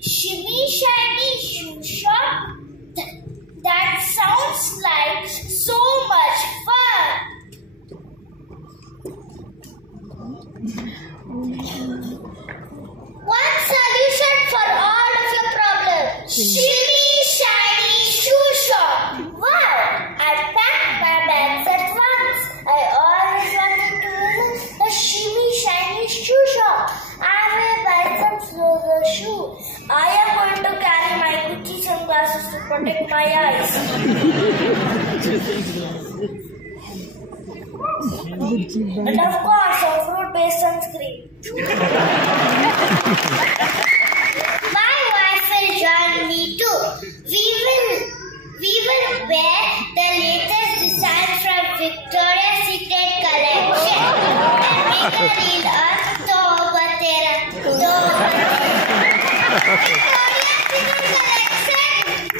Shimmy shiny shoe shop. That sounds like so much fun. One solution for all of your problems. Shimmy shiny shoe shop. Wow! I packed my bags at once. I always wanted to visit a shimmy shiny shoe shop. I will buy some frozen shoes. I am going to carry my Gucci sunglasses to protect my eyes. And of course, some fruit-based sunscreen. My wife will join me too. We will wear the latest design from Victoria's Secret collection and make a reel on Victoria's Secret collection.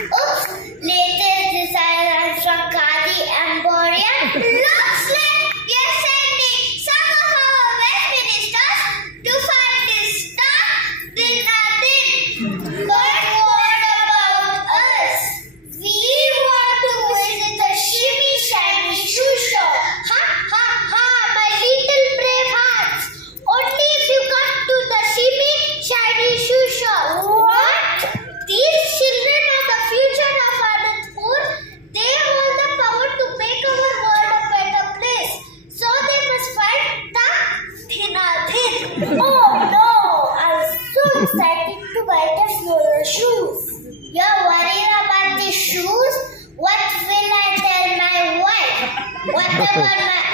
Oops, latest design from Khadi Emporia. Looks like we are sending some of our best ministers to find this stuff did nothing. But what about us? We want to visit the shimmy shiny shoe shop. Ha ha ha, my little brave hearts. Only if you come to the shimmy shiny shoe shop. What? These children are the future of Anandpur. They hold the power to make our world a better place. So they must fight the Dhinadhin. Oh no! I'm so excited to buy the floral shoes. You're worried about the shoes? What will I tell my wife? What about my